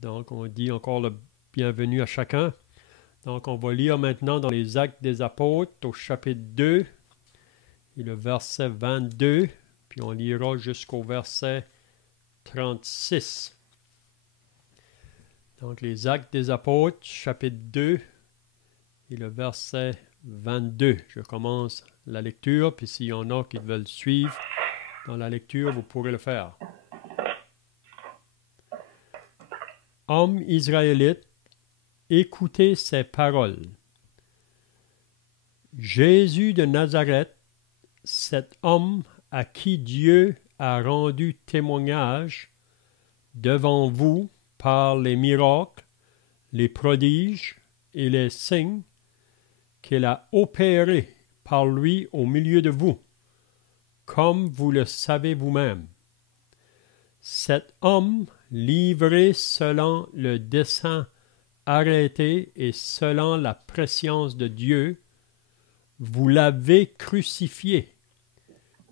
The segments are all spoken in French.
Donc, on dit encore le bienvenue à chacun. Donc, on va lire maintenant dans les Actes des Apôtres au chapitre 2 et le verset 22, puis on lira jusqu'au verset 36. Donc, les Actes des Apôtres, chapitre 2 et le verset 22. Je commence la lecture, puis s'il y en a qui veulent suivre dans la lecture, vous pourrez le faire. Hommes israélites, écoutez ces paroles. Jésus de Nazareth, cet homme à qui Dieu a rendu témoignage devant vous par les miracles, les prodiges et les signes qu'il a opérés par lui au milieu de vous, comme vous le savez vous-même. Cet homme, livré selon le dessein arrêté et selon la prescience de Dieu, vous l'avez crucifié.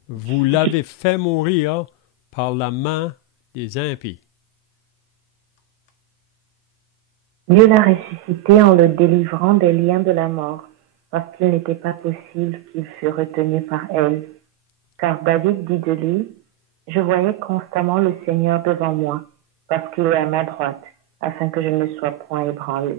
Vous l'avez fait mourir par la main des impies. Dieu l'a ressuscité en le délivrant des liens de la mort, parce qu'il n'était pas possible qu'il fût retenu par elle. Car David dit de lui, « Je voyais constamment le Seigneur devant moi, parce qu'il est à ma droite, afin que je ne sois point ébranlé. »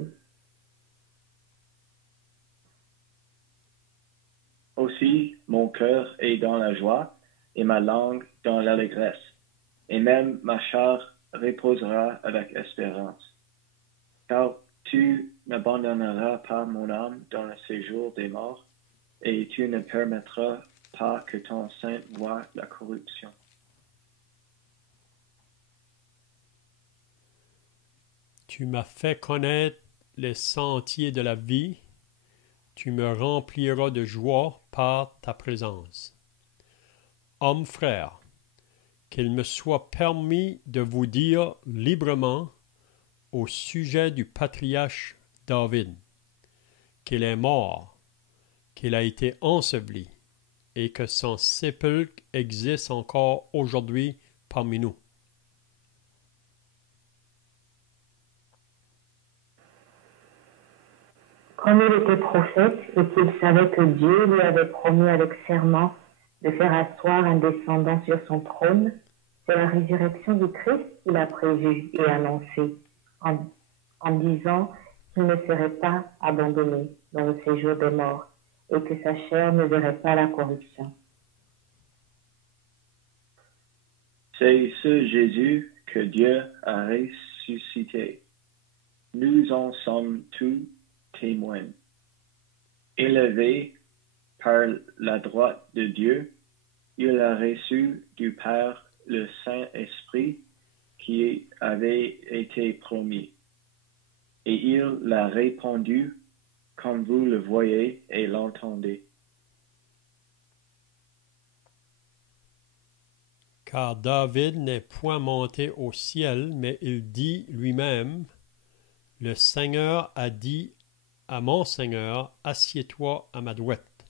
Aussi, mon cœur est dans la joie, et ma langue dans l'allégresse, et même ma chair reposera avec espérance. Car tu n'abandonneras pas mon âme dans le séjour des morts, et tu ne permettras pas que ton saint voie la corruption. Tu m'as fait connaître les sentiers de la vie, tu me rempliras de joie par ta présence. Hommes frères, qu'il me soit permis de vous dire librement au sujet du patriarche David, qu'il est mort, qu'il a été enseveli, et que son sépulcre existe encore aujourd'hui parmi nous. Comme il était prophète et qu'il savait que Dieu lui avait promis avec serment de faire asseoir un descendant sur son trône, c'est la résurrection du Christ qu'il a prévue et annoncée, en disant qu'il ne serait pas abandonné dans le séjour des morts et que sa chair ne verrait pas la corruption. C'est ce Jésus que Dieu a ressuscité. Nous en sommes tous témoins. Élevé par la droite de Dieu, il a reçu du Père le Saint-Esprit qui avait été promis. Et il l'a répandu comme vous le voyez et l'entendez. Car David n'est point monté au ciel, mais il dit lui-même, « Le Seigneur a dit à mon Seigneur, assieds-toi à ma droite,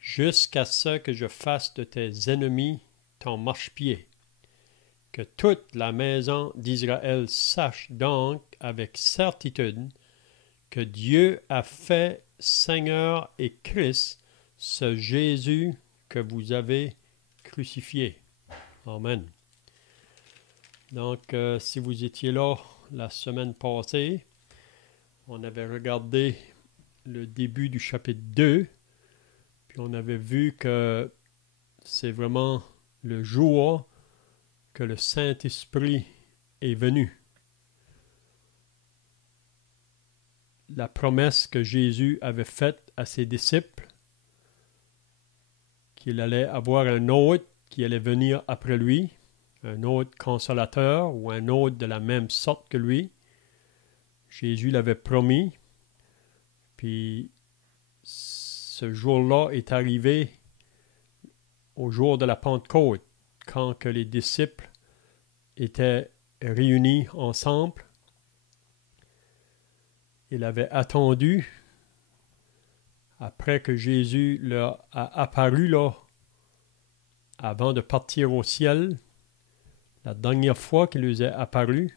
jusqu'à ce que je fasse de tes ennemis ton marchepied. » Que toute la maison d'Israël sache donc avec certitude que Dieu a fait Seigneur et Christ ce Jésus que vous avez crucifié. Amen. Donc, si vous étiez là la semaine passée, on avait regardé le début du chapitre 2, puis on avait vu que c'est vraiment le jour que le Saint-Esprit est venu. La promesse que Jésus avait faite à ses disciples, qu'il allait avoir un autre qui allait venir après lui, un autre consolateur ou un autre de la même sorte que lui. Jésus l'avait promis, puis ce jour-là est arrivé au jour de la Pentecôte, quand que les disciples étaient réunis ensemble. Il avait attendu, après que Jésus leur a apparu là, avant de partir au ciel, la dernière fois qu'il lui est apparu,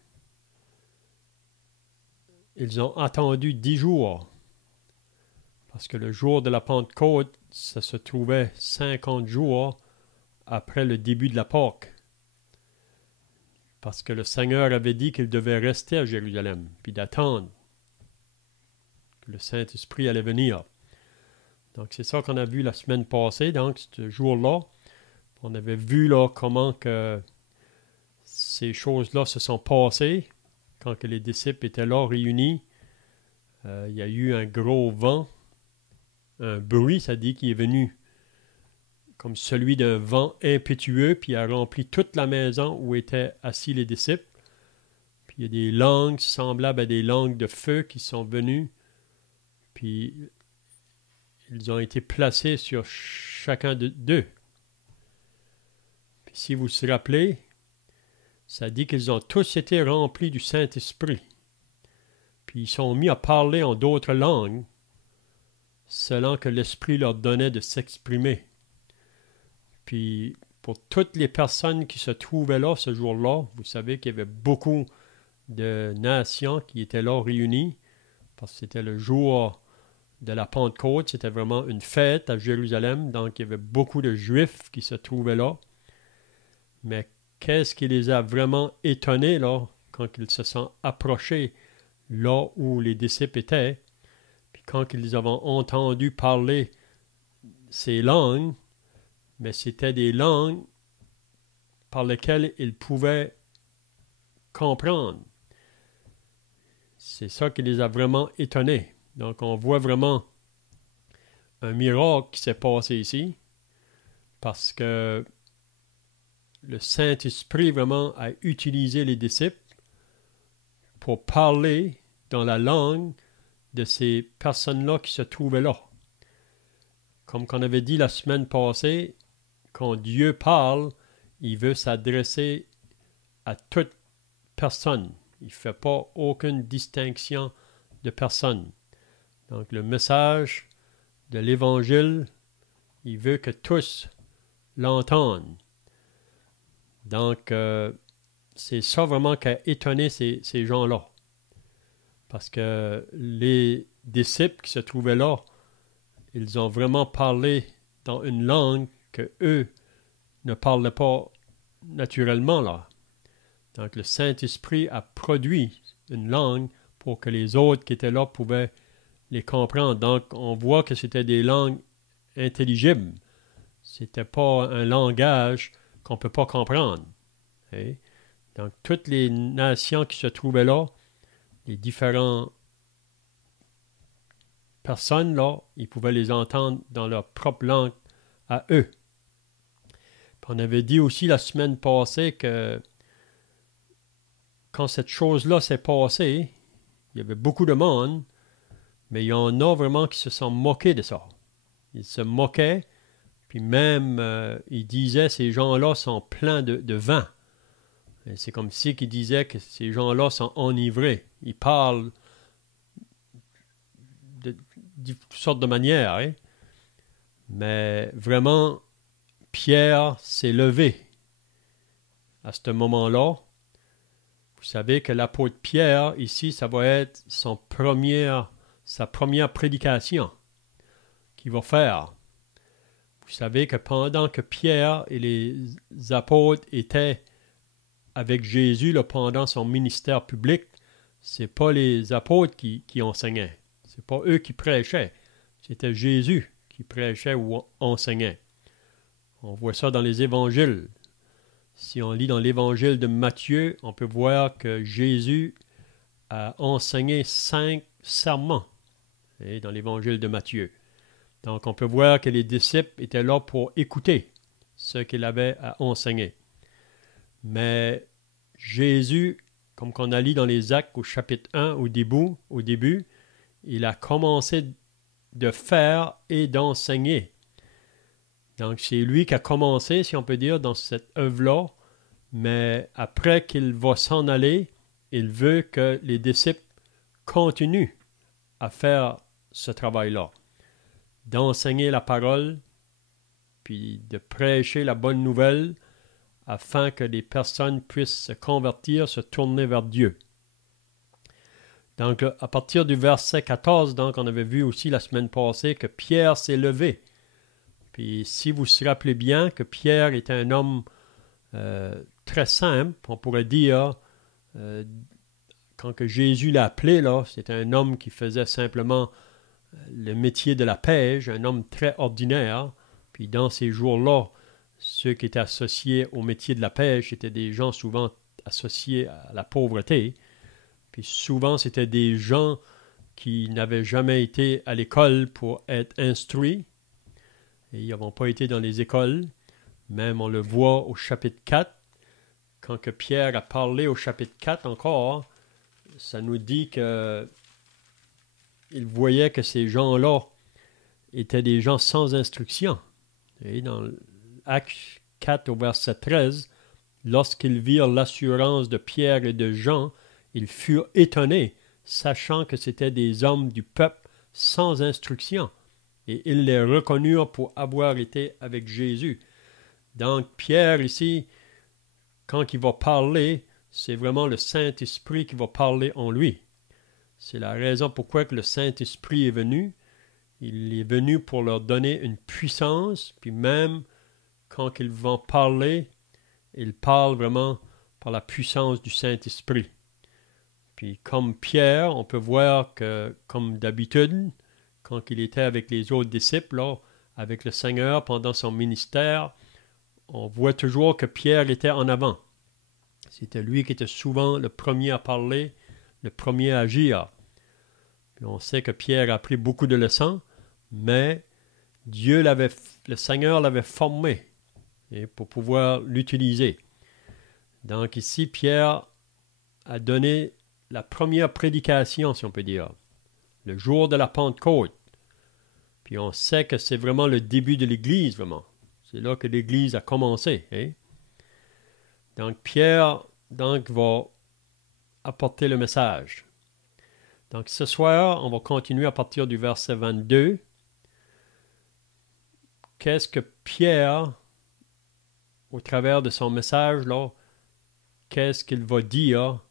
ils ont attendu 10 jours. Parce que le jour de la Pentecôte, ça se trouvait 50 jours après le début de la Pâque. Parce que le Seigneur avait dit qu'il devait rester à Jérusalem, puis d'attendre que le Saint-Esprit allait venir. Donc c'est ça qu'on a vu la semaine passée, donc ce jour-là. On avait vu là comment que ces choses-là se sont passées, quand que les disciples étaient là réunis. Il y a eu un gros vent, un bruit, ça dit, qui est venu comme celui d'un vent impétueux, puis a rempli toute la maison où étaient assis les disciples. Puis il y a des langues semblables à des langues de feu qui sont venues, puis ils ont été placés sur chacun d'eux. Puis si vous vous rappelez, ça dit qu'ils ont tous été remplis du Saint-Esprit. Puis ils sont mis à parler en d'autres langues, selon que l'Esprit leur donnait de s'exprimer. Puis pour toutes les personnes qui se trouvaient là ce jour-là, vous savez qu'il y avait beaucoup de nations qui étaient là réunies, parce que c'était le jour de la Pentecôte, c'était vraiment une fête à Jérusalem, donc il y avait beaucoup de Juifs qui se trouvaient là. Mais qu'est-ce qui les a vraiment étonnés là, quand ils se sont approchés là où les disciples étaient, puis quand ils avaient entendu parler ces langues, mais c'était des langues par lesquelles ils pouvaient comprendre. C'est ça qui les a vraiment étonnés. Donc on voit vraiment un miracle qui s'est passé ici, parce que le Saint-Esprit vraiment a utilisé les disciples pour parler dans la langue de ces personnes-là qui se trouvaient là. Comme qu'on avait dit la semaine passée, quand Dieu parle, il veut s'adresser à toute personne. Il ne fait pas aucune distinction de personne. Donc le message de l'Évangile, il veut que tous l'entendent. Donc c'est ça vraiment qui a étonné ces gens-là. Parce que les disciples qui se trouvaient là, ils ont vraiment parlé dans une langue que eux ne parlaient pas naturellement là. Donc le Saint-Esprit a produit une langue pour que les autres qui étaient là pouvaient les comprendre. Donc on voit que c'était des langues intelligibles. C'était pas un langage qu'on ne peut pas comprendre. Okay? Donc toutes les nations qui se trouvaient là, les différentes personnes là, ils pouvaient les entendre dans leur propre langue à eux. Puis on avait dit aussi la semaine passée que quand cette chose-là s'est passée, il y avait beaucoup de monde, mais il y en a vraiment qui se sont moqués de ça. Ils se moquaient, puis même ils disaient ces gens-là sont pleins de vin. Et c'est comme si ils disaient que ces gens-là sont enivrés. Ils parlent de toutes sortes de manières. Hein? Mais vraiment, Pierre s'est levé à ce moment-là. Vous savez que l'apôtre Pierre, ici, ça va être sa première prédication qu'il va faire. Vous savez que pendant que Pierre et les apôtres étaient avec Jésus là, pendant son ministère public, c'est pas les apôtres qui enseignaient. C'est pas eux qui prêchaient. C'était Jésus qui prêchait ou enseignait. On voit ça dans les évangiles. Si on lit dans l'évangile de Matthieu, on peut voir que Jésus a enseigné 5 sermons dans l'évangile de Matthieu. Donc on peut voir que les disciples étaient là pour écouter ce qu'il avait à enseigner. Mais Jésus, comme qu'on a lu dans les Actes au chapitre 1 au début, il a commencé de faire et d'enseigner. Donc c'est lui qui a commencé, si on peut dire, dans cette œuvre-là, mais après qu'il va s'en aller, il veut que les disciples continuent à faire ce travail-là, d'enseigner la parole, puis de prêcher la bonne nouvelle, afin que les personnes puissent se convertir, se tourner vers Dieu. Donc, à partir du verset 14, donc, on avait vu aussi la semaine passée que Pierre s'est levé. Puis, si vous vous rappelez bien que Pierre était un homme très simple, on pourrait dire, quand que Jésus l'a appelé, là, c'était un homme qui faisait simplement le métier de la pêche, un homme très ordinaire. Puis, dans ces jours-là, ceux qui étaient associés au métier de la pêche étaient des gens souvent associés à la pauvreté. Puis souvent, c'était des gens qui n'avaient jamais été à l'école pour être instruits. Et ils n'avaient pas été dans les écoles. Même on le voit au chapitre 4. Quand que Pierre a parlé au chapitre 4 encore, ça nous dit que il voyait que ces gens-là étaient des gens sans instruction. Et dans Actes 4 au verset 13, lorsqu'ils virent l'assurance de Pierre et de Jean, ils furent étonnés, sachant que c'étaient des hommes du peuple sans instruction, et ils les reconnurent pour avoir été avec Jésus. Donc Pierre ici, quand il va parler, c'est vraiment le Saint-Esprit qui va parler en lui. C'est la raison pourquoi que le Saint-Esprit est venu. Il est venu pour leur donner une puissance, puis même quand ils vont parler, ils parlent vraiment par la puissance du Saint-Esprit. Puis comme Pierre, on peut voir que, comme d'habitude, quand il était avec les autres disciples, là, avec le Seigneur pendant son ministère, on voit toujours que Pierre était en avant. C'était lui qui était souvent le premier à parler, le premier à agir. Puis on sait que Pierre a appris beaucoup de leçons, mais le Seigneur l'avait formé pour pouvoir l'utiliser. Donc ici, Pierre a donné la première prédication, si on peut dire, le jour de la Pentecôte. Puis on sait que c'est vraiment le début de l'Église, vraiment. C'est là que l'Église a commencé. Hein? Donc Pierre va apporter le message. Donc ce soir, on va continuer à partir du verset 22. Qu'est-ce que Pierre, au travers de son message, là, qu'est-ce qu'il va dire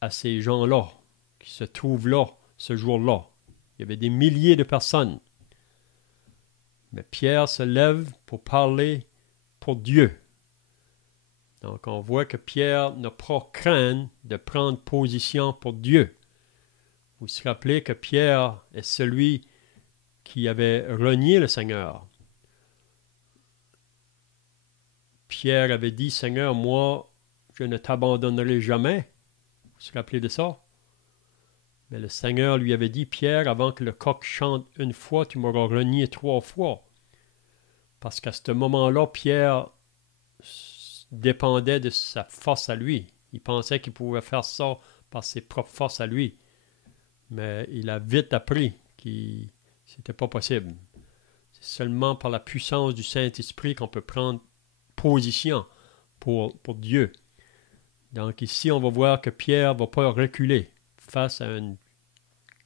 à ces gens-là qui se trouvent là, ce jour-là? Il y avait des milliers de personnes. Mais Pierre se lève pour parler pour Dieu. Donc on voit que Pierre n'a pas craint de prendre position pour Dieu. Vous vous rappelez que Pierre est celui qui avait renié le Seigneur. Pierre avait dit, Seigneur, moi, je ne t'abandonnerai jamais. Vous vous rappelez de ça? Mais le Seigneur lui avait dit, Pierre, avant que le coq chante une fois, tu m'auras renié 3 fois. Parce qu'à ce moment-là, Pierre dépendait de sa force à lui. Il pensait qu'il pouvait faire ça par ses propres forces à lui. Mais il a vite appris que c'était pas possible. C'est seulement par la puissance du Saint-Esprit qu'on peut prendre position pour Dieu. Donc ici, on va voir que Pierre ne va pas reculer face à un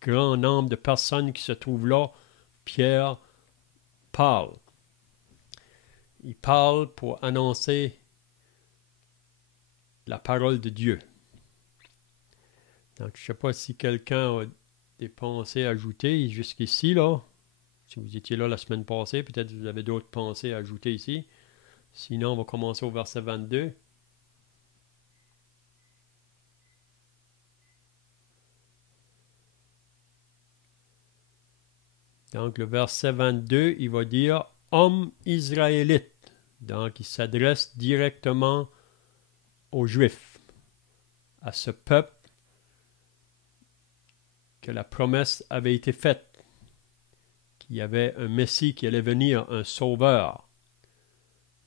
grand nombre de personnes qui se trouvent là. Pierre parle. Il parle pour annoncer la parole de Dieu. Donc, je ne sais pas si quelqu'un a des pensées à ajouter jusqu'ici, là. Si vous étiez là la semaine passée, peut-être que vous avez d'autres pensées à ajouter ici. Sinon, on va commencer au verset 22. Donc, le verset 22, il va dire « Homme israélite ». Donc, il s'adresse directement aux Juifs, à ce peuple que la promesse avait été faite, qu'il y avait un Messie qui allait venir, un sauveur.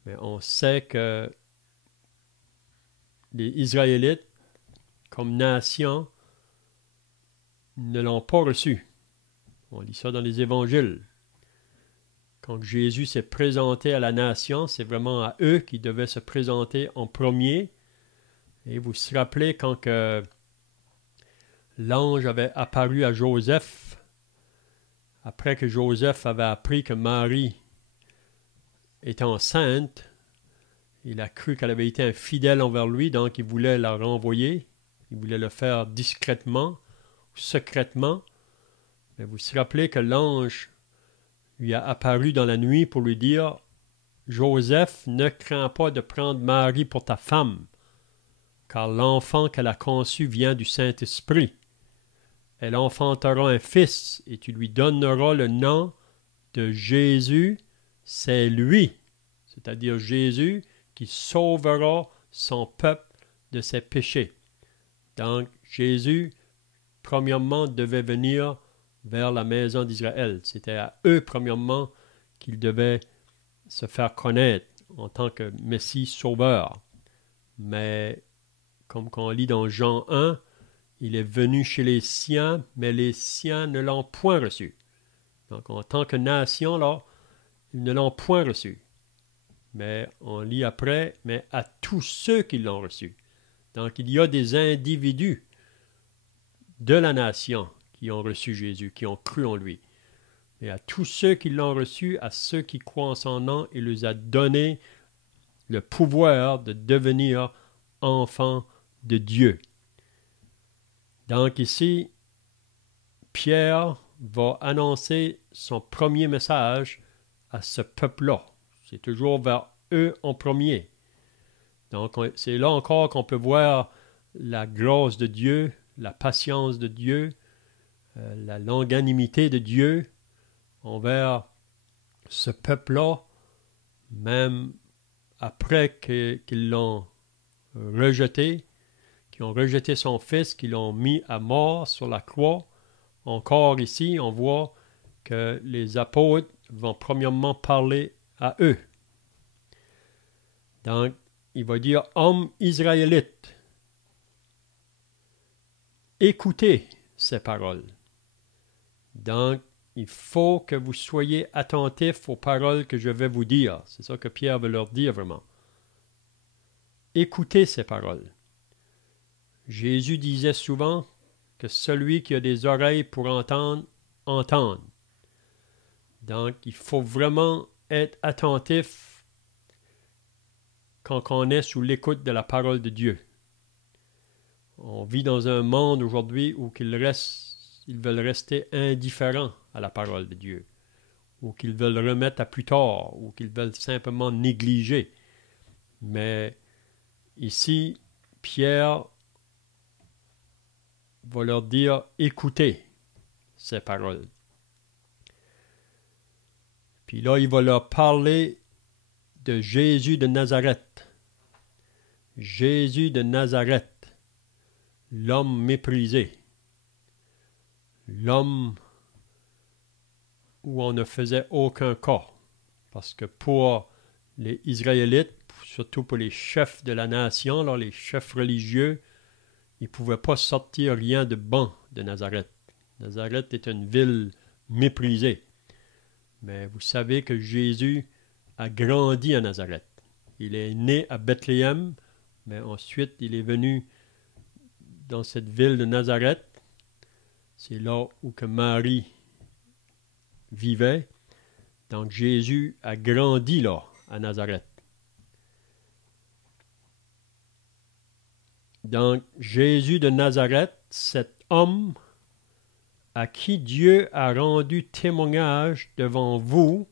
Mais on sait que les Israélites, comme nation, ne l'ont pas reçu. On lit ça dans les évangiles. Quand Jésus s'est présenté à la nation, c'est vraiment à eux qu'il devait se présenter en premier. Et vous vous rappelez quand que l'ange avait apparu à Joseph, après que Joseph avait appris que Marie était enceinte, il a cru qu'elle avait été infidèle envers lui, donc il voulait la renvoyer, il voulait le faire discrètement, secrètement. Mais vous vous rappelez que l'ange lui a apparu dans la nuit pour lui dire « Joseph, ne crains pas de prendre Marie pour ta femme, car l'enfant qu'elle a conçu vient du Saint-Esprit. Elle enfantera un fils, et tu lui donneras le nom de Jésus, c'est lui, c'est-à-dire Jésus, qui sauvera son peuple de ses péchés. » Donc, Jésus, premièrement, devait venir vers la maison d'Israël. C'était à eux, premièrement, qu'il devait se faire connaître en tant que Messie sauveur. Mais, comme on lit dans Jean 1, il est venu chez les siens, mais les siens ne l'ont point reçu. Donc, en tant que nation, là, ils ne l'ont point reçu. Mais on lit après, mais à tous ceux qui l'ont reçu. Donc, il y a des individus de la nation qui ont reçu Jésus, qui ont cru en lui. Et à tous ceux qui l'ont reçu, à ceux qui croient en son nom, il leur a donné le pouvoir de devenir enfants de Dieu. Donc ici, Pierre va annoncer son premier message à ce peuple-là. C'est toujours vers eux en premier. Donc c'est là encore qu'on peut voir la grâce de Dieu, la patience de Dieu, la longanimité de Dieu envers ce peuple-là, même après qu'ils l'ont rejeté, qu'ils ont rejeté son fils, qu'ils l'ont mis à mort sur la croix. Encore ici, on voit que les apôtres vont premièrement parler à eux. Donc, il va dire « Hommes israélites, écoutez ces paroles. » Donc, il faut que vous soyez attentifs aux paroles que je vais vous dire. C'est ça que Pierre veut leur dire vraiment. Écoutez ces paroles. Jésus disait souvent que celui qui a des oreilles pour entendre, entende. Donc, il faut vraiment être attentif quand on est sous l'écoute de la parole de Dieu. On vit dans un monde aujourd'hui où ils veulent rester indifférents à la parole de Dieu, ou qu'ils veulent remettre à plus tard, ou qu'ils veulent simplement négliger. Mais ici, Pierre va leur dire « Écoutez ces paroles ». Puis là, il va leur parler de Jésus de Nazareth. Jésus de Nazareth, l'homme méprisé, l'homme où on ne faisait aucun cas. Parce que pour les Israélites, surtout pour les chefs de la nation, là, les chefs religieux, ils ne pouvaient pas sortir rien de bon de Nazareth. Nazareth est une ville méprisée. Mais vous savez que Jésus a grandi à Nazareth. Il est né à Bethléem, mais ensuite il est venu dans cette ville de Nazareth. C'est là où que Marie vivait. Donc Jésus a grandi là, à Nazareth. Donc Jésus de Nazareth, cet homme à qui Dieu a rendu témoignage devant vous.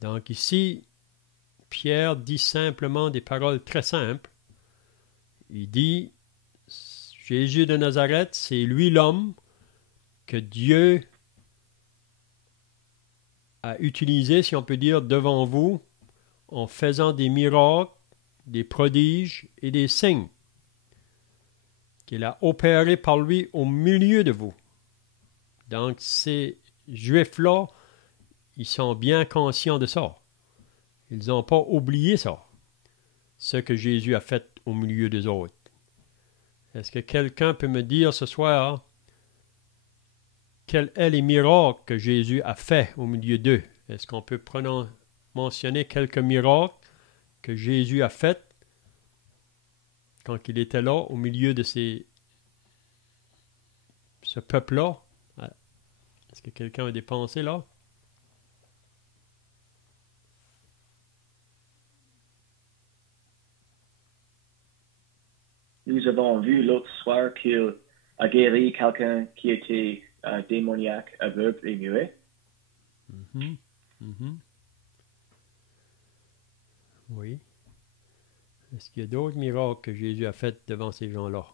Donc ici, Pierre dit simplement des paroles très simples. Il dit, Jésus de Nazareth, c'est lui l'homme que Dieu a utilisé, si on peut dire, devant vous, en faisant des miracles, des prodiges et des signes qu'il a opérés par lui au milieu de vous. Donc, ces Juifs-là, ils sont bien conscients de ça. Ils n'ont pas oublié ça, ce que Jésus a fait au milieu des autres. Est-ce que quelqu'un peut me dire ce soir quels sont les miracles que Jésus a fait au milieu d'eux? Est-ce qu'on peut mentionner quelques miracles que Jésus a fait quand il était là au milieu de ce peuple-là? Est-ce que quelqu'un a des pensées là? Nous avons vu l'autre soir qu'il a guéri quelqu'un qui était démoniaque, aveugle et muet. Mhm. Mhm. Oui. Est-ce qu'il y a d'autres miracles que Jésus a faits devant ces gens-là?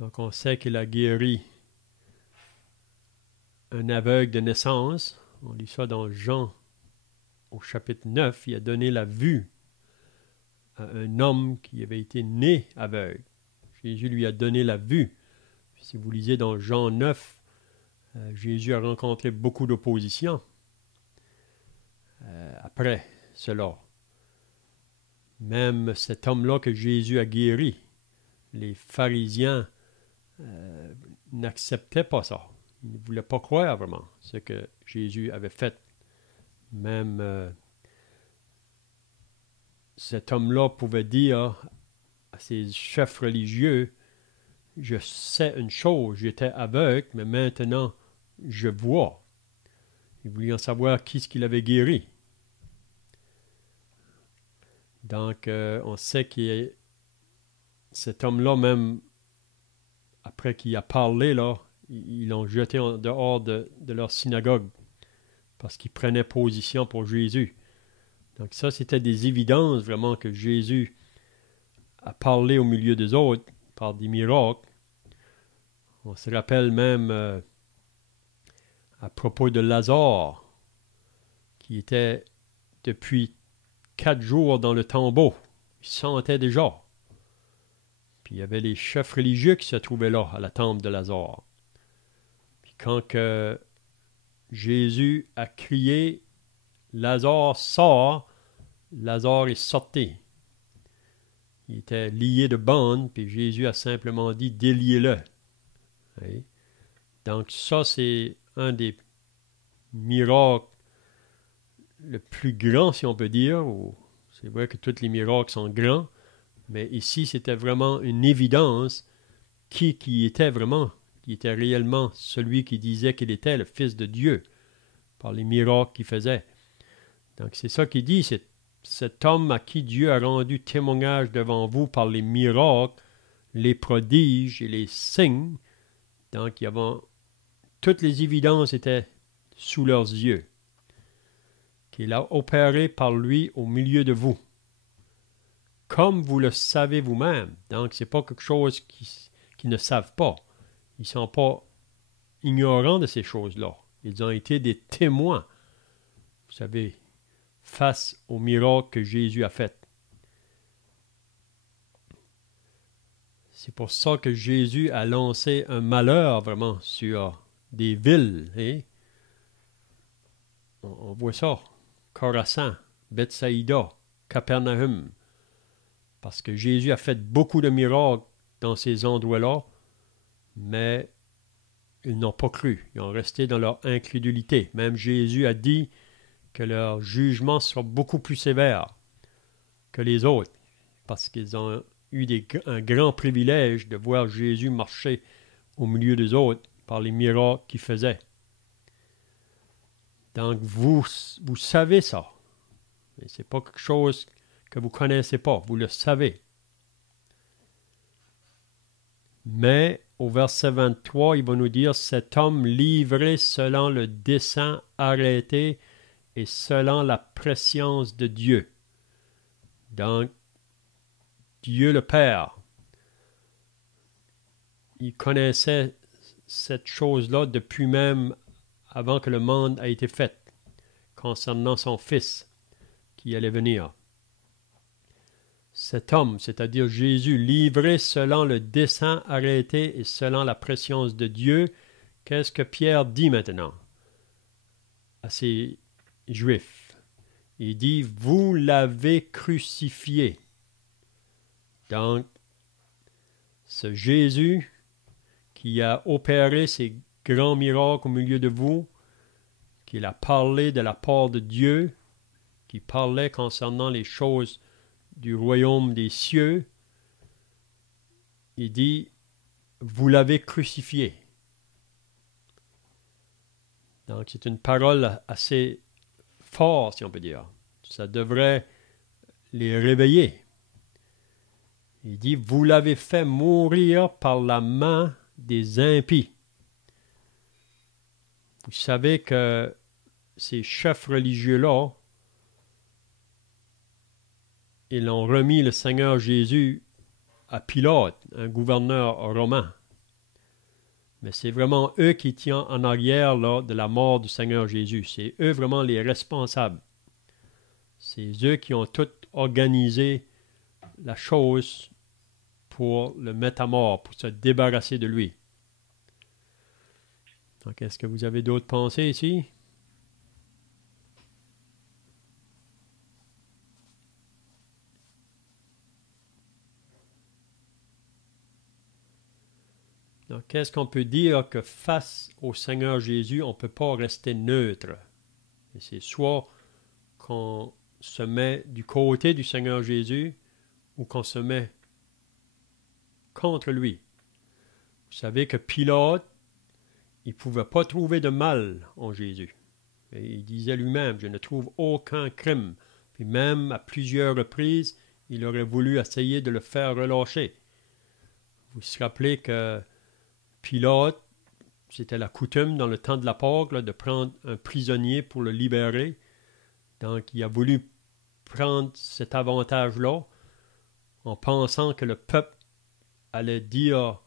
Donc, on sait qu'il a guéri un aveugle de naissance. On lit ça dans Jean au chapitre 9. Il a donné la vue à un homme qui avait été né aveugle. Jésus lui a donné la vue. Si vous lisez dans Jean 9, Jésus a rencontré beaucoup d'opposition après cela. Même cet homme-là que Jésus a guéri, les pharisiens n'acceptaient pas ça. Ils ne voulaient pas croire vraiment ce que Jésus avait fait. Même cet homme-là pouvait dire à ses chefs religieux, je sais une chose, j'étais aveugle, mais maintenant je vois. Il voulait en savoir qui ce qu'il avait guéri. Donc, on sait que cet homme-là, même après qu'il a parlé, là, ils l'ont jeté en dehors de leur synagogue parce qu'il prenait position pour Jésus. Donc ça, c'était des évidences vraiment que Jésus a parlé au milieu des autres par des miracles. On se rappelle même à propos de Lazare, qui était depuis 4 jours dans le tombeau. Il sentait déjà. Puis il y avait les chefs religieux qui se trouvaient là, à la tombe de Lazare. Puis quand que Jésus a crié « Lazare sort », Lazare est sorti. Il était lié de bandes, puis Jésus a simplement dit « déliez-le ». Oui. Donc ça, c'est un des miracles le plus grand, si on peut dire. C'est vrai que tous les miracles sont grands, mais ici, c'était vraiment une évidence qui était vraiment, qui était réellement celui qui disait qu'il était le Fils de Dieu par les miracles qu'il faisait. Donc c'est ça qu'il dit, c'est cet homme à qui Dieu a rendu témoignage devant vous par les miracles, les prodiges et les signes. Donc toutes les évidences étaient sous leurs yeux, qu'il a opéré par lui au milieu de vous, comme vous le savez vous-même. Donc, ce n'est pas quelque chose qu'ils ne savent pas. Ils ne sont pas ignorants de ces choses-là. Ils ont été des témoins, vous savez, face au miracle que Jésus a fait. C'est pour ça que Jésus a lancé un malheur vraiment sur des villes. Hein? On voit ça. Chorasan, Bethsaïda, Capernaum. Parce que Jésus a fait beaucoup de miracles dans ces endroits-là, mais ils n'ont pas cru. Ils ont resté dans leur incrédulité. Même Jésus a dit que leur jugement sera beaucoup plus sévère que les autres, parce qu'ils ont eu un grand privilège de voir Jésus marcher au milieu des autres par les miracles qu'il faisait. Donc, vous savez ça. Ce n'est pas quelque chose que vous ne connaissez pas. Vous le savez. Mais, au verset 23, il va nous dire « Cet homme livré selon le dessein arrêté et selon la prescience de Dieu. » Donc, Dieu le Père, il connaissait cette chose-là depuis même avant que le monde ait été fait, concernant son Fils qui allait venir. Cet homme, c'est-à-dire Jésus, livré selon le dessein arrêté et selon la prescience de Dieu, qu'est-ce que Pierre dit maintenant à ces Juifs? Il dit, vous l'avez crucifié. Donc, ce Jésus qui a opéré ces grands miracles au milieu de vous, qu'il a parlé de la part de Dieu, qui parlait concernant les choses du royaume des cieux, il dit, vous l'avez crucifié. Donc, c'est une parole assez forte, si on peut dire. Ça devrait les réveiller. Il dit, vous l'avez fait mourir par la main des impies. Vous savez que ces chefs religieux-là, ils ont remis le Seigneur Jésus à Pilate, un gouverneur romain. Mais c'est vraiment eux qui tiennent en arrière là, de la mort du Seigneur Jésus. C'est eux vraiment les responsables. C'est eux qui ont tout organisé la chose pour le mettre à mort, pour se débarrasser de lui. Donc, est-ce que vous avez d'autres pensées ici? Donc, qu'est-ce qu'on peut dire que face au Seigneur Jésus, on ne peut pas rester neutre? Et c'est soit qu'on se met du côté du Seigneur Jésus ou qu'on se met contre lui. Vous savez que Pilate, il ne pouvait pas trouver de mal en Jésus. Et il disait lui-même, je ne trouve aucun crime. Puis même à plusieurs reprises, il aurait voulu essayer de le faire relâcher. Vous vous rappelez que Pilate, c'était la coutume dans le temps de la Pâque de prendre un prisonnier pour le libérer. Donc, il a voulu prendre cet avantage-là en pensant que le peuple allait dire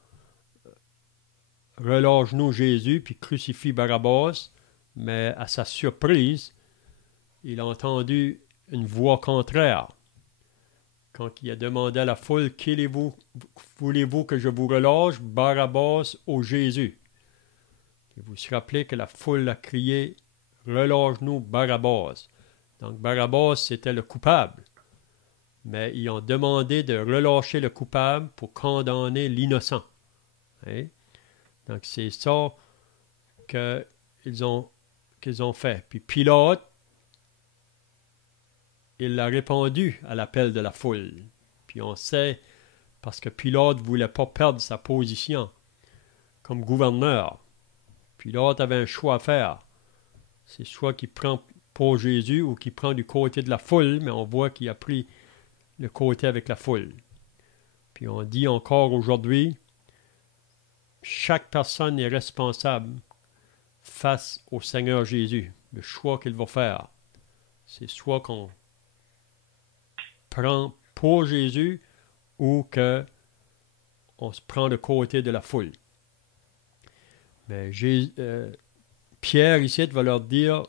« Relâche-nous Jésus, puis crucifie Barabbas », mais à sa surprise, il a entendu une voix contraire. Quand il a demandé à la foule « Qui voulez-vous que je vous relâche, Barabbas ou Jésus ?» Et vous vous rappelez que la foule a crié « Relâche-nous Barabbas ». Donc Barabbas, c'était le coupable. Mais ils ont demandé de relâcher le coupable pour condamner l'innocent. Hein? Donc c'est ça qu'ils ont fait. Puis Pilate, il a répondu à l'appel de la foule. Puis on sait, parce que Pilate ne voulait pas perdre sa position comme gouverneur. Pilate avait un choix à faire. C'est soit qu'il prend pour Jésus ou qu'il prend du côté de la foule, mais on voit qu'il a pris le côté avec la foule. Puis on dit encore aujourd'hui, chaque personne est responsable face au Seigneur Jésus. Le choix qu'il va faire, c'est soit qu'on prend pour Jésus ou qu'on se prend de côté de la foule. Mais Pierre ici va leur dire,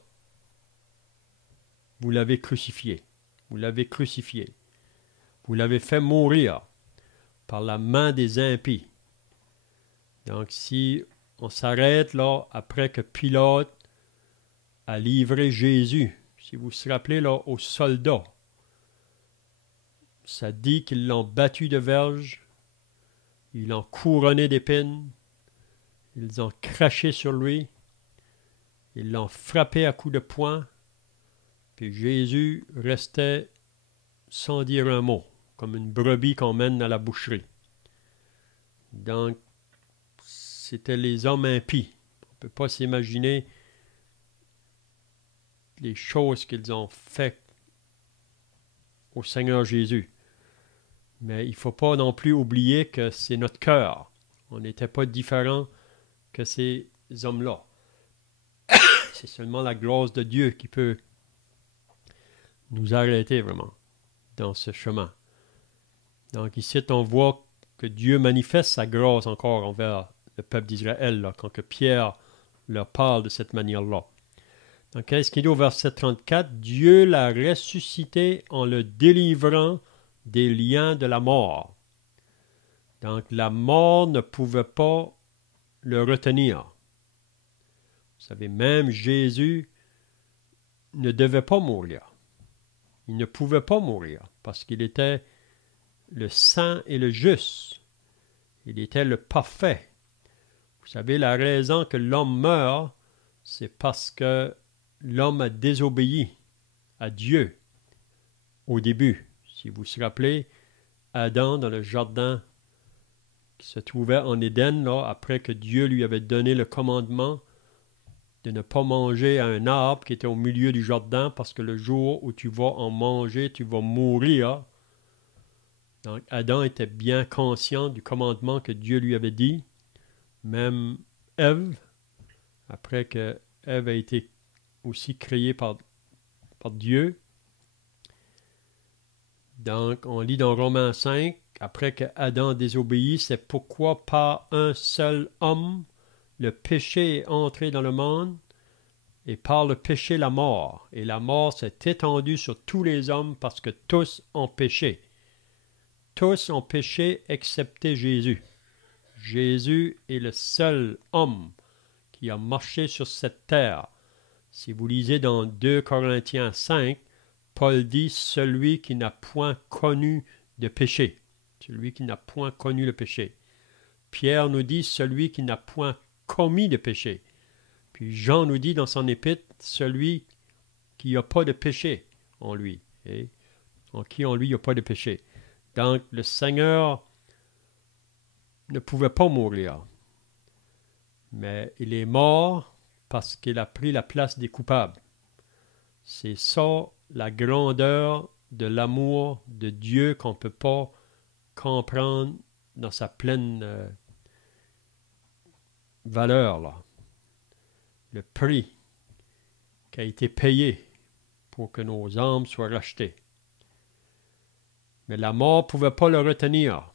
vous l'avez crucifié, vous l'avez crucifié, vous l'avez fait mourir par la main des impies. Donc si on s'arrête là, après que Pilate a livré Jésus, si vous vous rappelez là, aux soldats, ça dit qu'ils l'ont battu de verge, ils l'ont couronné d'épines, ils ont craché sur lui, ils l'ont frappé à coups de poing, puis Jésus restait sans dire un mot, comme une brebis qu'on mène à la boucherie. Donc, c'était les hommes impies. On ne peut pas s'imaginer les choses qu'ils ont faites au Seigneur Jésus. Mais il ne faut pas non plus oublier que c'est notre cœur. On n'était pas différent que ces hommes-là. C'est seulement la grâce de Dieu qui peut nous arrêter vraiment dans ce chemin. Donc ici, on voit que Dieu manifeste sa grâce encore envers le peuple d'Israël, là, quand que Pierre leur parle de cette manière-là. Donc, qu'est-ce qu'il dit au verset 34? Dieu l'a ressuscité en le délivrant des liens de la mort. Donc, la mort ne pouvait pas le retenir. Vous savez, même Jésus ne devait pas mourir. Il ne pouvait pas mourir parce qu'il était le saint et le juste. Il était le parfait. Vous savez, la raison que l'homme meurt, c'est parce que l'homme a désobéi à Dieu au début. Si vous vous rappelez, Adam dans le jardin qui se trouvait en Éden, là, après que Dieu lui avait donné le commandement de ne pas manger à un arbre qui était au milieu du jardin parce que le jour où tu vas en manger, tu vas mourir. Donc Adam était bien conscient du commandement que Dieu lui avait dit. Même Ève, après que Ève a été aussi créée par Dieu. Donc on lit dans Romains 5, après que Adam désobéit, c'est pourquoi par un seul homme, le péché est entré dans le monde, et par le péché, la mort. Et la mort s'est étendue sur tous les hommes parce que tous ont péché. Tous ont péché excepté Jésus. Jésus est le seul homme qui a marché sur cette terre. Si vous lisez dans 2 Corinthiens 5, Paul dit « Celui qui n'a point connu de péché ». Celui qui n'a point connu le péché. Pierre nous dit « Celui qui n'a point commis de péché ». Puis Jean nous dit dans son épître « Celui qui n'a pas de péché en lui ». En qui en lui il n'y a pas de péché. Donc le Seigneur ne pouvait pas mourir. Mais il est mort parce qu'il a pris la place des coupables. C'est ça la grandeur de l'amour de Dieu qu'on ne peut pas comprendre dans sa pleine valeur, là. Le prix qui a été payé pour que nos âmes soient rachetées. Mais la mort ne pouvait pas le retenir.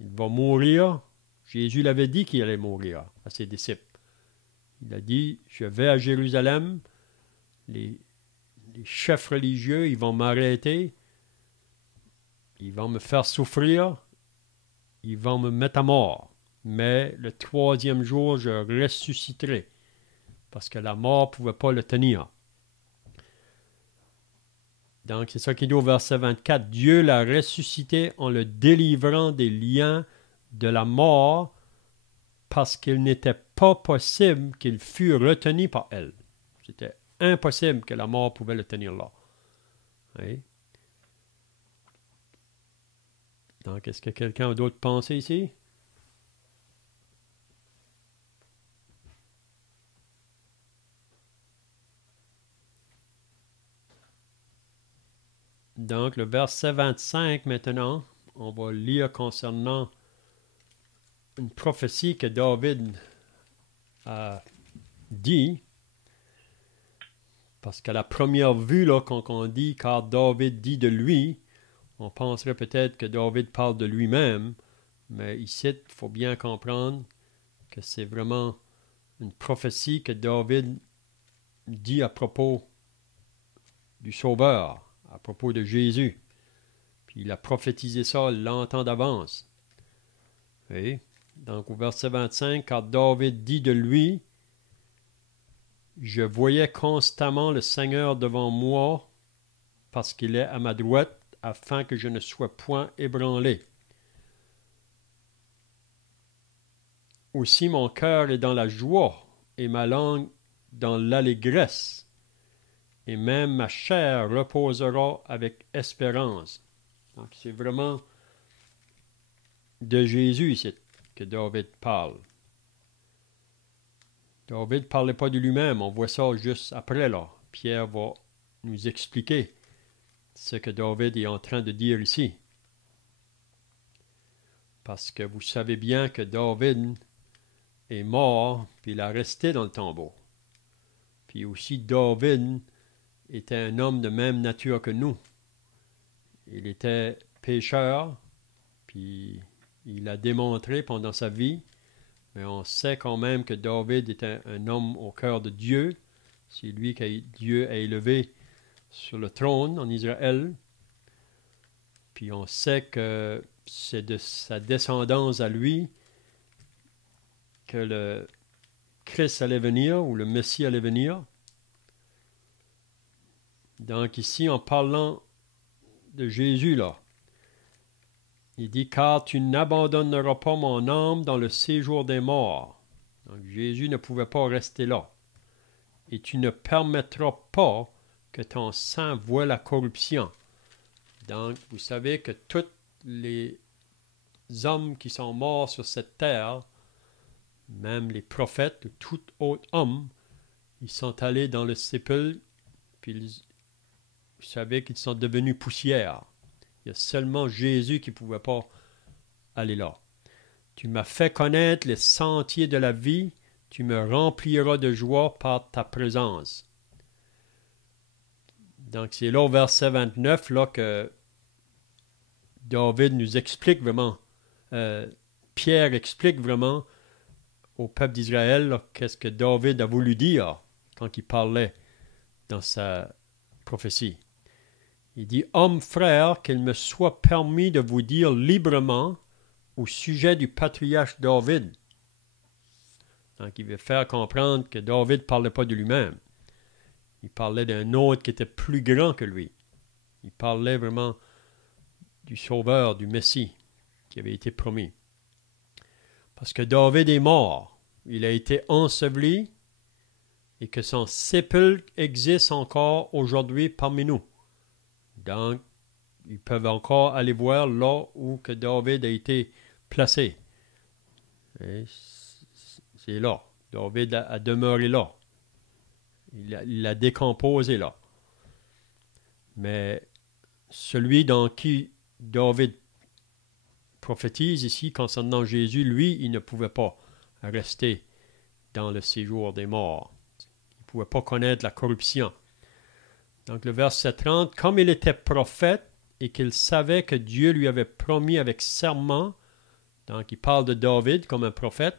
Il va mourir. Jésus l'avait dit qu'il allait mourir à ses disciples. Il a dit, je vais à Jérusalem, les chefs religieux, ils vont m'arrêter, ils vont me faire souffrir, ils vont me mettre à mort. Mais le 3e jour, je ressusciterai. Parce que la mort ne pouvait pas le tenir. Donc, c'est ça qu'il dit au verset 24. Dieu l'a ressuscité en le délivrant des liens de la mort parce qu'il n'était pas possible qu'il fût retenu par elle. C'était impossible que la mort pouvait le tenir là. Oui. Donc, est-ce que quelqu'un a d'autres pensées ici? Donc, le verset 25 maintenant, on va lire concernant une prophétie que David a dit, parce qu'à la première vue, là, quand on dit « car David dit de lui », on penserait peut-être que David parle de lui-même, mais ici, il faut bien comprendre que c'est vraiment une prophétie que David dit à propos du Sauveur, à propos de Jésus. Puis il a prophétisé ça longtemps d'avance. Oui. Donc au verset 25, car David dit de lui, « Je voyais constamment le Seigneur devant moi, parce qu'il est à ma droite, afin que je ne sois point ébranlé. Aussi mon cœur est dans la joie, et ma langue dans l'allégresse. Et même ma chair reposera avec espérance. » Donc c'est vraiment de Jésus ici que David parle. David ne parlait pas de lui-même, on voit ça juste après là. Pierre va nous expliquer ce que David est en train de dire ici. Parce que vous savez bien que David est mort, puis il a resté dans le tombeau. Puis aussi David était un homme de même nature que nous. Il était pécheur, puis il a démontré pendant sa vie, mais on sait quand même que David était un homme au cœur de Dieu. C'est lui que Dieu a élevé sur le trône en Israël. Puis on sait que c'est de sa descendance à lui que le Christ allait venir, ou le Messie allait venir. Donc ici, en parlant de Jésus, là, il dit « Car tu n'abandonneras pas mon âme dans le séjour des morts. » Donc Jésus ne pouvait pas rester là. « Et tu ne permettras pas que ton sang voie la corruption. » Donc, vous savez que tous les hommes qui sont morts sur cette terre, même les prophètes ou tout autre homme, Ils sont allés dans le sépulcre, puis vous savez qu'ils sont devenus poussière. Il y a seulement Jésus qui ne pouvait pas aller là. Tu m'as fait connaître les sentiers de la vie, tu me rempliras de joie par ta présence. Donc c'est là au verset 29 là, que David nous explique vraiment, Pierre explique vraiment au peuple d'Israël qu'est-ce que David a voulu dire quand il parlait dans sa prophétie. Il dit « Hommes frères, qu'il me soit permis de vous dire librement au sujet du patriarche David. » Donc il veut faire comprendre que David ne parlait pas de lui-même. Il parlait d'un autre qui était plus grand que lui. Il parlait vraiment du Sauveur, du Messie, qui avait été promis. Parce que David est mort. Il a été enseveli et que son sépulcre existe encore aujourd'hui parmi nous. Donc, ils peuvent encore aller voir là où que David a été placé. Et c'est là. David a demeuré là. Il l'a décomposé là. Mais celui dans qui David prophétise ici concernant Jésus, lui, il ne pouvait pas rester dans le séjour des morts. Il ne pouvait pas connaître la corruption. Donc le verset 30, « Comme il était prophète et qu'il savait que Dieu lui avait promis avec serment », donc il parle de David comme un prophète,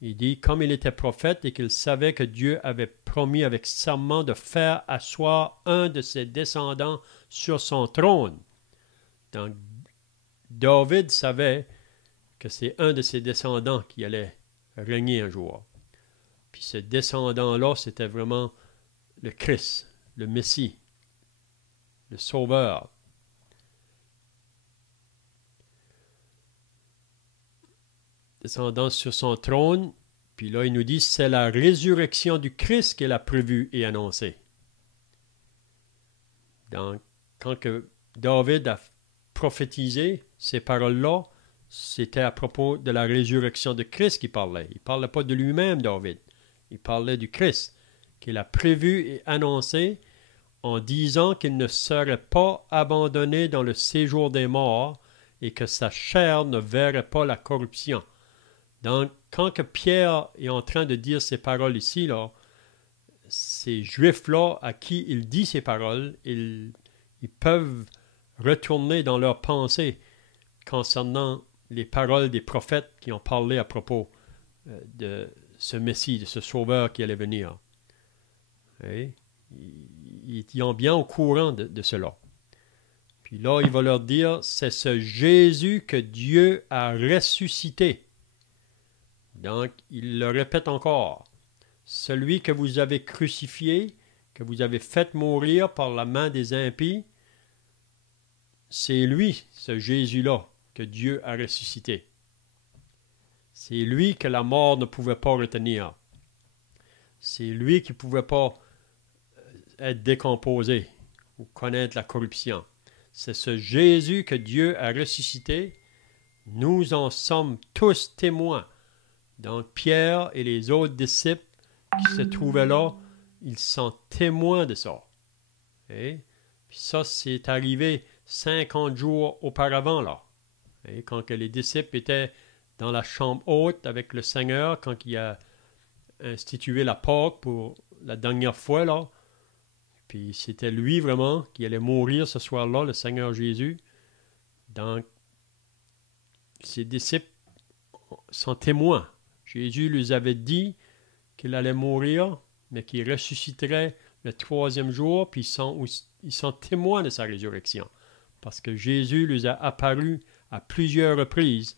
il dit « Comme il était prophète et qu'il savait que Dieu avait promis avec serment de faire asseoir un de ses descendants sur son trône. » Donc David savait que c'est un de ses descendants qui allait régner un jour. Puis ce descendant-là, c'était vraiment le Christ, le Messie, le Sauveur. Descendant sur son trône, puis là, il nous dit, c'est la résurrection du Christ qu'elle a prévue et annoncée. Donc, quand que David a prophétisé ces paroles-là, c'était à propos de la résurrection de Christ qu'il parlait. Il ne parlait pas de lui-même, David. Il parlait du Christ, qu'il a prévu et annoncé en disant qu'il ne serait pas abandonné dans le séjour des morts et que sa chair ne verrait pas la corruption. Donc, quand que Pierre est en train de dire ces paroles ici, là, ces Juifs-là à qui il dit ces paroles, ils peuvent retourner dans leurs pensées concernant les paroles des prophètes qui ont parlé à propos de ce Messie, de ce Sauveur qui allait venir. Et ils sont bien au courant de cela. Puis là, il va leur dire, c'est ce Jésus que Dieu a ressuscité. Donc, il le répète encore. Celui que vous avez crucifié, que vous avez fait mourir par la main des impies, c'est lui, ce Jésus-là, que Dieu a ressuscité. C'est lui que la mort ne pouvait pas retenir. C'est lui qui ne pouvait pas être décomposé ou connaître la corruption. C'est ce Jésus que Dieu a ressuscité. Nous en sommes tous témoins. Donc Pierre et les autres disciples qui se trouvaient là, ils sont témoins de ça. Et puis ça, c'est arrivé 50 jours auparavant, là. Et quand que les disciples étaient dans la chambre haute avec le Seigneur, quand il a institué la Pâque pour la dernière fois, là, puis c'était lui vraiment qui allait mourir ce soir-là, le Seigneur Jésus. Donc, ses disciples sont témoins. Jésus lui avait dit qu'il allait mourir, mais qu'il ressusciterait le 3e jour, puis ils sont témoins de sa résurrection. Parce que Jésus lui a apparu à plusieurs reprises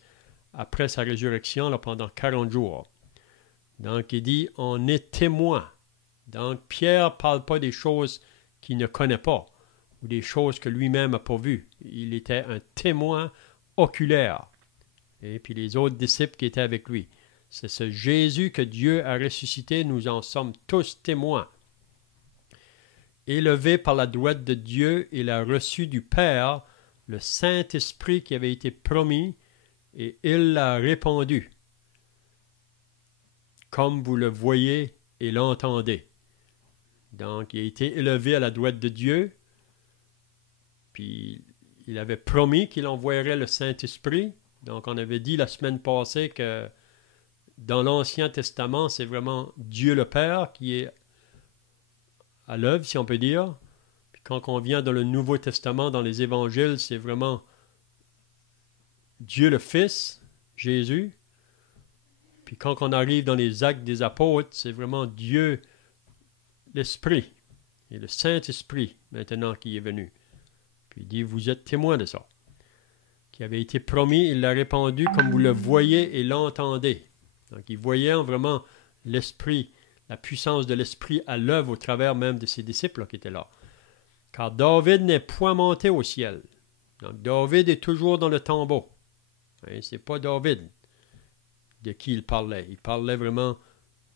après sa résurrection là, pendant 40 jours. Donc, il dit, on est témoin. Donc, Pierre ne parle pas des choses qu'il ne connaît pas ou des choses que lui-même n'a pas vues. Il était un témoin oculaire. Et puis les autres disciples qui étaient avec lui. C'est ce Jésus que Dieu a ressuscité, nous en sommes tous témoins. Élevé par la droite de Dieu, il a reçu du Père le Saint-Esprit qui avait été promis, et il l'a répandu, comme vous le voyez et l'entendez. Donc, il a été élevé à la droite de Dieu. Puis, il avait promis qu'il envoyerait le Saint-Esprit. Donc, on avait dit la semaine passée que dans l'Ancien Testament, c'est vraiment Dieu le Père qui est à l'œuvre, si on peut dire. Puis quand on vient dans le Nouveau Testament, dans les Évangiles, c'est vraiment Dieu le Fils, Jésus. Puis quand on arrive dans les Actes des Apôtres, c'est vraiment Dieu l'Esprit et le Saint-Esprit maintenant qui est venu. Puis il dit, vous êtes témoins de ça. Qui avait été promis, il l'a répandu comme vous le voyez et l'entendez. Donc il voyait vraiment l'Esprit, la puissance de l'Esprit à l'œuvre au travers même de ses disciples là, qui étaient là. Car David n'est point monté au ciel. Donc David est toujours dans le tombeau. Hein, c'est pas David de qui il parlait. Il parlait vraiment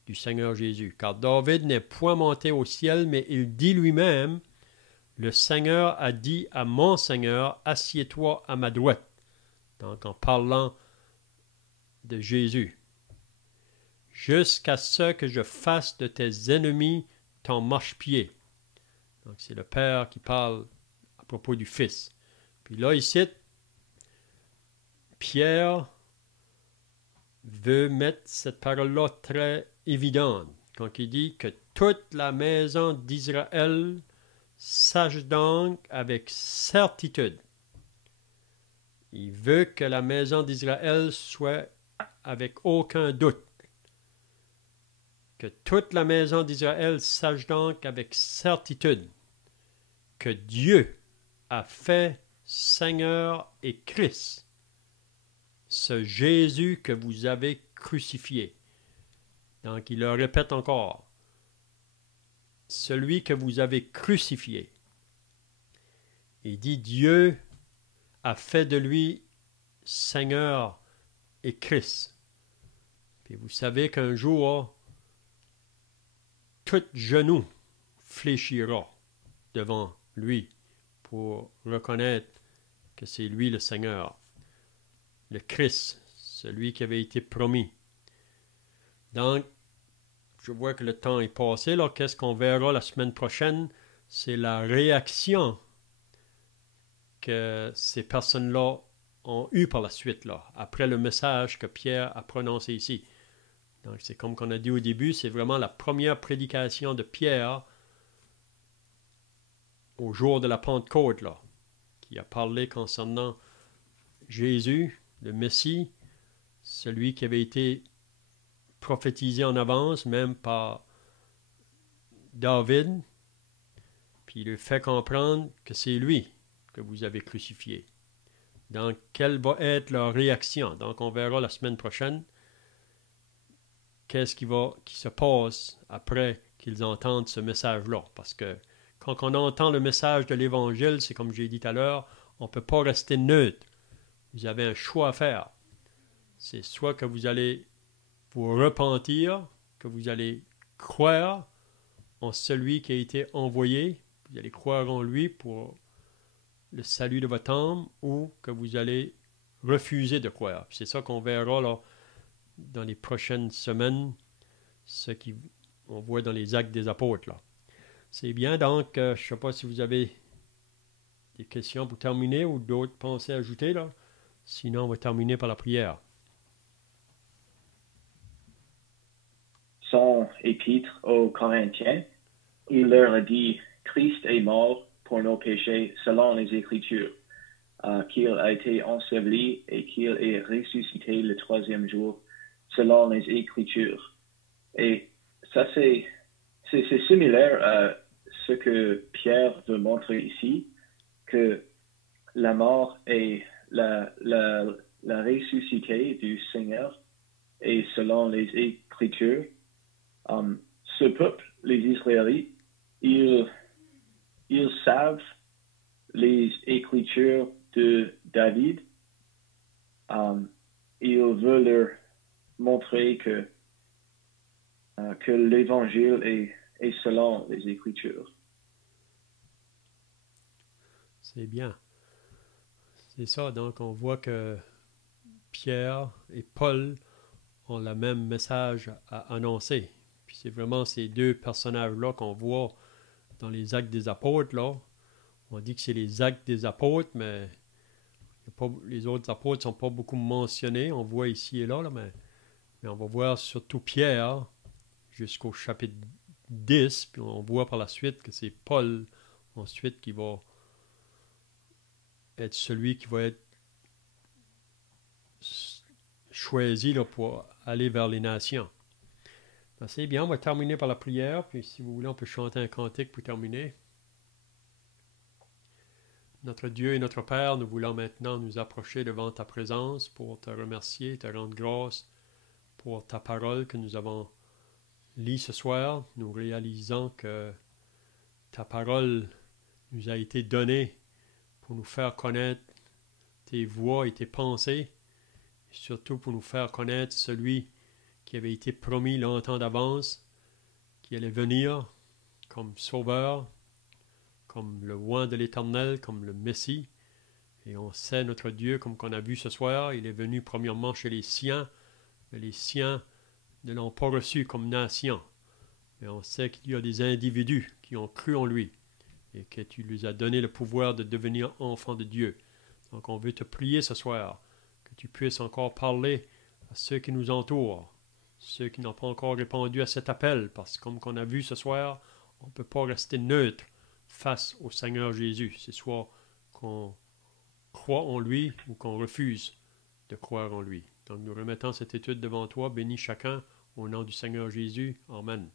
du Seigneur Jésus. Car David n'est point monté au ciel, mais il dit lui-même, le Seigneur a dit à mon Seigneur, assieds-toi à ma droite. Donc en parlant de Jésus. Jusqu'à ce que je fasse de tes ennemis ton marchepied. Donc c'est le Père qui parle à propos du Fils. Puis là, ici, Pierre veut mettre cette parole-là très évidente. Quand il dit que toute la maison d'Israël sache donc avec certitude. Il veut que la maison d'Israël soit avec aucun doute. Que toute la maison d'Israël sache donc avec certitude que Dieu a fait Seigneur et Christ, ce Jésus que vous avez crucifié. Donc il le répète encore, celui que vous avez crucifié. Il dit Dieu a fait de lui Seigneur et Christ. Puis vous savez qu'un jour, tout genou fléchira devant lui pour reconnaître que c'est lui le Seigneur, le Christ, celui qui avait été promis. Donc, je vois que le temps est passé. Là, qu'est-ce qu'on verra la semaine prochaine? C'est la réaction que ces personnes-là ont eue par la suite, là, après le message que Pierre a prononcé ici. Donc, c'est comme qu'on a dit au début, c'est vraiment la première prédication de Pierre au jour de la Pentecôte, là, qui a parlé concernant Jésus, le Messie, celui qui avait été prophétisé en avance, même par David, puis il lui fait comprendre que c'est lui que vous avez crucifié. Donc, quelle va être leur réaction? Donc, on verra la semaine prochaine qu'est-ce qui se passe après qu'ils entendent ce message-là. Parce que quand on entend le message de l'Évangile, c'est comme j'ai dit tout à l'heure, on ne peut pas rester neutre. Vous avez un choix à faire. C'est soit que vous allez vous repentir, que vous allez croire en celui qui a été envoyé, vous allez croire en lui pour le salut de votre âme, ou que vous allez refuser de croire. C'est ça qu'on verra là, dans les prochaines semaines, ce qu'on voit dans les Actes des Apôtres. Là. C'est bien, donc, je ne sais pas si vous avez des questions pour terminer ou d'autres pensées à ajouter. Là. Sinon, on va terminer par la prière. Son épître aux Corinthiens, il leur a dit, Christ est mort pour nos péchés selon les Écritures, qu'il a été enseveli et qu'il est ressuscité le troisième jour selon les Écritures. Et ça, c'est similaire à ce que Pierre veut montrer ici, que la mort et la ressuscité du Seigneur est selon les Écritures. Ce peuple, les Israélites, ils savent les Écritures de David. Ils veulent leur montrer que l'Évangile est selon les Écritures. C'est bien. C'est ça, donc on voit que Pierre et Paul ont le même message à annoncer. Puis c'est vraiment ces deux personnages-là qu'on voit dans les actes des apôtres, là. On dit que c'est les actes des apôtres, mais les autres apôtres ne sont pas beaucoup mentionnés. On voit ici et là, mais on va voir surtout Pierre jusqu'au chapitre 10, puis on voit par la suite que c'est Paul ensuite qui va être celui qui va être choisi là, pour aller vers les nations. Ben, c'est bien, on va terminer par la prière, puis si vous voulez, on peut chanter un cantique pour terminer. Notre Dieu et notre Père, nous voulons maintenant nous approcher devant ta présence pour te remercier, te rendre grâce pour ta parole que nous avons lue ce soir. Nous réalisons que ta parole nous a été donnée pour nous faire connaître tes voies et tes pensées, et surtout pour nous faire connaître celui qui avait été promis longtemps d'avance, qui allait venir comme sauveur, comme le oint de l'Éternel, comme le Messie. Et on sait notre Dieu, comme qu'on a vu ce soir, il est venu premièrement chez les siens, mais les siens ne l'ont pas reçu comme nation. Mais on sait qu'il y a des individus qui ont cru en lui et que tu lui as donné le pouvoir de devenir enfants de Dieu. Donc on veut te prier ce soir, que tu puisses encore parler à ceux qui nous entourent, ceux qui n'ont pas encore répondu à cet appel, parce que comme qu'on a vu ce soir, on ne peut pas rester neutre face au Seigneur Jésus. C'est soit qu'on croit en lui ou qu'on refuse de croire en lui. Donc nous remettons cette étude devant toi. Bénis chacun au nom du Seigneur Jésus. Amen.